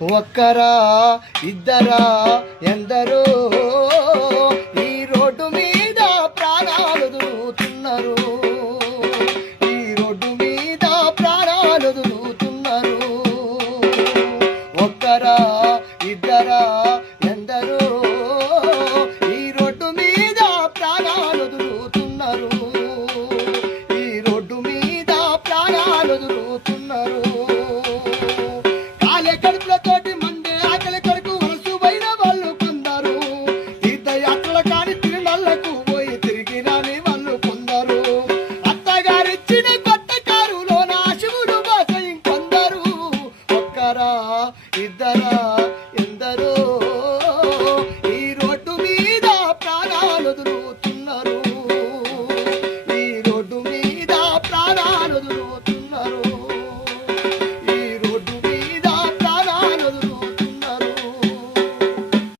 ఒక్కరా ఇద్దరా ఎందరో ఈ రోడ్డు మీద ప్రాణాలు వదులుతున్నారు, ఈ రోడ్డు మీద ప్రాణాలు వదులుతున్నారు. ఒక్కరా ఇద్దరా ఎందరో ఈ రోడ్డు మీద ప్రాణాలు వదులుతున్నారు, ఈ రోడ్డు మీద ప్రాణాలు వదులుతున్నారు. కడుపులతోటి మంది ఆకలి కొరకు వలసు పోయిన వాళ్ళు కొందరు, తీర్థయాత్రలు కాని తిరునళ్లకు పోయి తిరిగి రాని వాళ్ళు కొందరు, అత్తగారిచ్చిన కొత్త కారులో నా శివుడు బాస ఇంకొందరు. ఒక్కరా ఇద్దరా